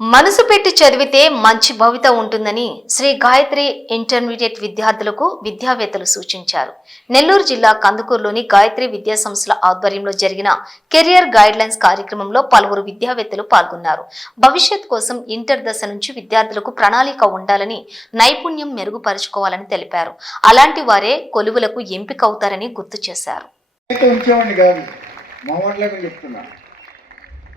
మనసు పెట్టి చదివితే మంచి భవిత ఉంటుందని శ్రీ గాయత్రి ఇంటర్మీడియట్ విద్యార్థులకు విద్యావేత్తలు సూచించారు. నెల్లూరు జిల్లా కందుకూరులోని గాయత్రి విద్యా సంస్థల ఆధ్వర్యంలో జరిగిన కెరియర్ గైడ్లైన్స్ కార్యక్రమంలో పలువురు విద్యావేత్తలు పాల్గొన్నారు. భవిష్యత్ కోసం ఇంటర్ దశ నుంచి విద్యార్థులకు ప్రణాళిక ఉండాలని, నైపుణ్యం మెరుగుపరుచుకోవాలని తెలిపారు. అలాంటి వారే కొలువులకు ఎంపిక అవుతారని గుర్తు చేశారు.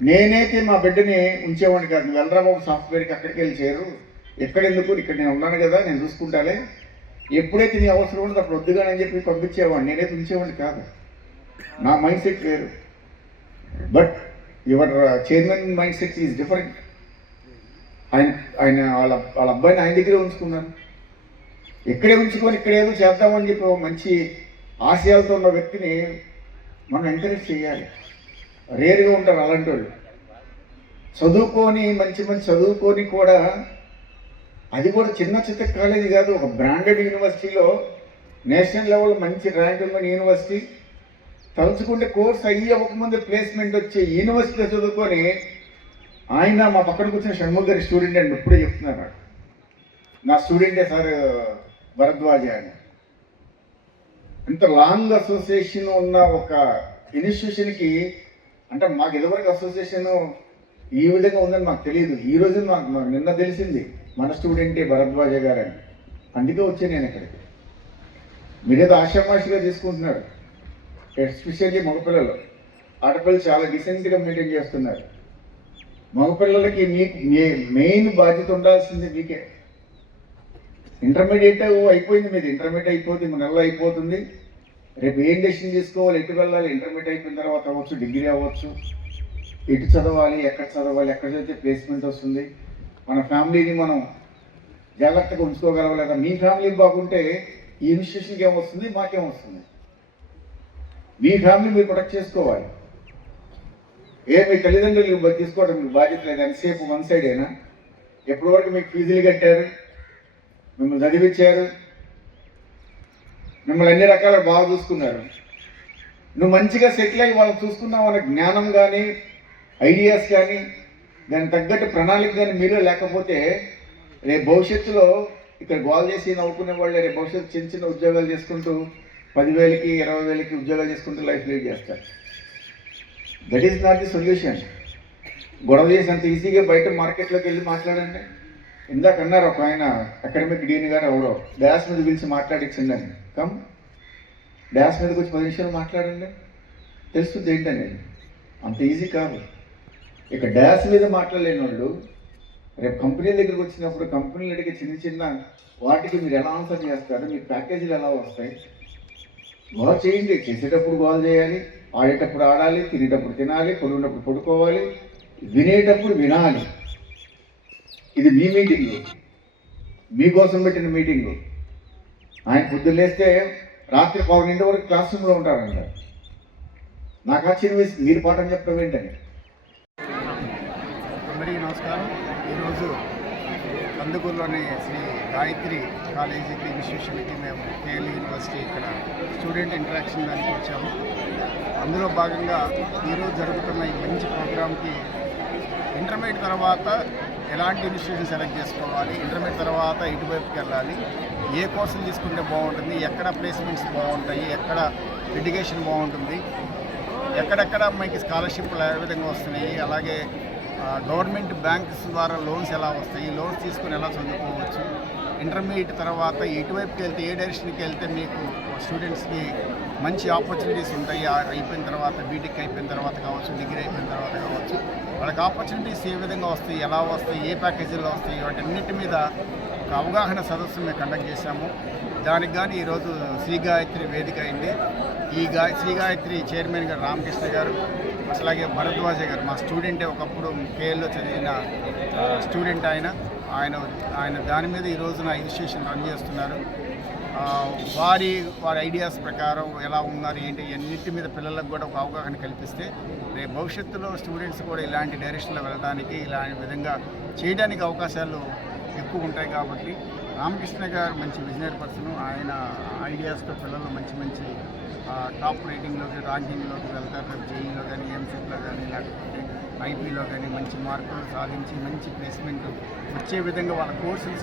నేనైతే మా బిడ్డని ఉంచేవాడిని కాదు. నువ్వు వెళ్ళరా బాబు సాఫ్ట్వేర్కి, అక్కడికి వెళ్ళి చేరు, ఎక్కడెందుకు, ఇక్కడ నేను ఉన్నాను కదా, నేను చూసుకుంటాలే, ఎప్పుడైతే నీ అవసరం ఉండదు అప్పుడు వద్దుగానని చెప్పి పంపించేవాడిని. నేనైతే ఉంచేవాడిని కాదు. నా మైండ్ సెట్ వేరు. But your chairman mind set is different. ఆయన వాళ్ళ అబ్బాయిని ఆయన దగ్గరే ఉంచుకున్నాను. ఇక్కడే ఉంచుకొని ఇక్కడ ఏదో చేద్దామని చెప్పి మంచి ఆశయాలతో ఉన్న వ్యక్తిని మనం ఎంకరేజ్ చేయాలి. రేరుగా ఉంటారు అలాంటి వాళ్ళు. చదువుకొని మంచి చదువుకొని కూడా, అది కూడా చిన్న కాలేజీ కాదు, ఒక బ్రాండెడ్ యూనివర్సిటీలో నేషనల్ లెవెల్ మంచి ర్యాంక్ ఉన్న యూనివర్సిటీ, తలుచుకుంటే కోర్స్ అవ్వకముందు ప్లేస్మెంట్ వచ్చే యూనివర్సిటీలో చదువుకొని ఆయన మా పక్కన కూర్చొని షణ్ముఖ్ గారి స్టూడెంట్ అని ఎప్పుడే చెప్తున్నారు. నా స్టూడెంటే సార్ భరద్వాజ అని. ఇంత లాంగ్ అసోసియేషన్ ఉన్న ఒక ఇన్స్టిట్యూషన్కి, అంటే మాకు ఇదివరకు అసోసియేషన్ ఈ విధంగా ఉందని మాకు తెలియదు. ఈరోజు మాకు నిన్న తెలిసింది మన స్టూడెంటే భరద్వాజ గారు అని. అందుకే వచ్చాను నేను ఇక్కడికి. మీరేదో ఆషామాషిగా తీసుకుంటున్నారు, ఎస్పెషల్లీ మగపిల్లలు. ఆడపిల్లలు చాలా డీసెంట్గా మెయింటైన్ చేస్తున్నారు. మగపిల్లలకి మీకు మెయిన్ బాధ్యత ఉండాల్సింది మీకే. ఇంటర్మీడియట్ అయిపోయింది, మీది ఇంటర్మీడియట్ అయిపోతుంది, నెలలో అయిపోతుంది. రేపు ఏం డెసిషన్ తీసుకోవాలి, ఎటు వెళ్ళాలి, ఇంటర్మీడియట్ అయిపోయిన తర్వాత అవ్వచ్చు, డిగ్రీ అవ్వచ్చు, ఎటు చదవాలి, ఎక్కడ చదివితే ప్లేస్మెంట్ వస్తుంది, మన ఫ్యామిలీని మనం జాగ్రత్తగా ఉంచుకోగలవా లేదా, మీ ఫ్యామిలీ బాగుంటే ఈ ఇన్స్టిట్యూషన్కి ఏమొస్తుంది, మాకేమొస్తుంది. మీ ఫ్యామిలీ మీరు ప్రొటెక్ట్ చేసుకోవాలి. మీ తల్లిదండ్రులు తీసుకోవడం మీకు బాధ్యత లేదు. ఎంతసేపు వన్ సైడేనా? ఎప్పటి వరకు మీకు ఫీజులు కట్టారు, మిమ్మల్ని చదివించారు, మిమ్మల్ని అన్ని రకాల బాగా చూసుకున్నారు. నువ్వు మంచిగా సెటిల్ అయ్యి వాళ్ళని చూసుకున్నావు అన్న జ్ఞానం కానీ, ఐడియాస్ కానీ, దానికి తగ్గట్టు ప్రణాళిక కానీ మీలో లేకపోతే, రేపు భవిష్యత్తులో ఇక్కడ గోల్ చేసి నవ్వుకునే వాళ్ళే రేపు భవిష్యత్తు చిన్న ఉద్యోగాలు చేసుకుంటూ 10,000కి 20,000కి ఉద్యోగాలు చేసుకుంటూ లైఫ్ లీడ్ చేస్తారు. That is not the solution. గొడవ చేసినంత ఈజీగా బయట మార్కెట్లోకి వెళ్ళి మాట్లాడండి. ఇందాక అన్నారు ఒక ఆయన, అకాడమిక్ డీన్ గారు ఎవరో డాష్ మీద పిలిచి మాట్లాడించండి అని. కమ్ డాష్ మీదకి వచ్చి 10 నిమిషాలు మాట్లాడండి, తెలుస్తుంది ఏంటనేది. అంత ఈజీ కాదు. ఇక డాష్ మీద మాట్లాడలేని వాళ్ళు రేపు కంపెనీల దగ్గరికి వచ్చినప్పుడు కంపెనీలు అడిగే చిన్న వాటికి మీరు ఎలా ఆన్సర్ చేస్తారు, మీ ప్యాకేజీలు ఎలా వస్తాయి, బాగా చేయండి. చేసేటప్పుడు బాగా చేయాలి, ఆడేటప్పుడు ఆడాలి, తినేటప్పుడు తినాలి, పడుకున్నప్పుడు పడుకోవాలి, వినేటప్పుడు వినాలి. ఇది మీ మీటింగు, మీకోసం పెట్టిన మీటింగు. ఆయన పొద్దున్న లేస్తే రాత్రి 11 వరకు క్లాస్ రూమ్లో ఉంటారంట. నాకు ఆశ్చర్యం వేసి మీరు పాఠం చెప్పడం ఏంటని. అందరికీ నమస్కారం. ఈరోజు కందుకూరులోని శ్రీ గాయత్రి కాలేజీకి ఇన్స్టిట్యూషన్కి మేము కేఎల్ యూనివర్సిటీ ఇక్కడ స్టూడెంట్ ఇంటరాక్షన్ దానికి వచ్చాము. అందులో భాగంగా ఈరోజు జరుగుతున్న ఈ మంచి ప్రోగ్రామ్కి ఇంటర్మీడియట్ తర్వాత ఎలాంటి ఇన్స్టిట్యూషన్ సెలెక్ట్ చేసుకోవాలి, ఇంటర్మీడియట్ తర్వాత ఇటువైపుకి వెళ్ళాలి, ఏ కోర్సులు తీసుకుంటే బాగుంటుంది, ఎక్కడ ప్లేస్మెంట్స్ బాగుంటాయి, ఎక్కడ ఎడ్యుకేషన్ బాగుంటుంది, ఎక్కడెక్కడ మనకి స్కాలర్షిప్లు ఏ విధంగా వస్తున్నాయి, అలాగే గవర్నమెంట్ బ్యాంక్స్ ద్వారా లోన్స్ ఎలా వస్తాయి, లోన్స్ తీసుకుని ఎలా చదువుకోవచ్చు, ఇంటర్మీడియట్ తర్వాత ఇటువైపుకి వెళ్తే ఏ డైరెక్షన్కి వెళ్తే మీకు స్టూడెంట్స్కి మంచి ఆపర్చునిటీస్ ఉంటాయి, అయిపోయిన తర్వాత బీటెక్ అయిపోయిన తర్వాత కావచ్చు, డిగ్రీ అయిపోయిన తర్వాత కావచ్చు, వాళ్ళకి ఆపర్చునిటీస్ ఏ విధంగా వస్తాయి, ఎలా వస్తాయి, ఏ ప్యాకేజీల్లో వస్తాయి, వాటన్నిటి మీద ఒక అవగాహన సదస్సు మేము కండక్ట్ చేశాము. దానికి కానీ ఈరోజు శ్రీ గాయత్రి వేదిక అయింది. శ్రీ గాయత్రి చైర్మన్ గారు రామకృష్ణ గారు, అలాగే భరద్వాజ గారు మా స్టూడెంటే, ఒకప్పుడు కేఎల్లో చదివిన స్టూడెంట్ ఆయన దాని మీద ఈరోజు నా ఇన్స్టిట్యూషన్ రన్ చేస్తున్నారు. వారి ఐడియాస్ ప్రకారం ఎలా ఉన్నారు ఏంటి అన్నిటి మీద పిల్లలకు కూడా ఒక అవగాహన కల్పిస్తే రేపు భవిష్యత్తులో స్టూడెంట్స్ కూడా ఇలాంటి డైరెక్షన్లో వెళ్ళడానికి, ఇలాంటి విధంగా చేయడానికి అవకాశాలు ఎక్కువ ఉంటాయి. కాబట్టి రామకృష్ణ గారు మంచి విజనరీ పర్సన్. ఆయన ఐడియాస్తో పిల్లలు మంచి టాప్ రేటింగ్లోకి ర్యాంకింగ్లోకి వెళ్తారు. జేఈలో కానీ ఎంసెట్లో కానీ లేకపోతే ఐపీలో కానీ మంచి మార్కులు సాధించి మంచి ప్లేస్మెంట్ వచ్చే విధంగా వాళ్ళ కోర్సులు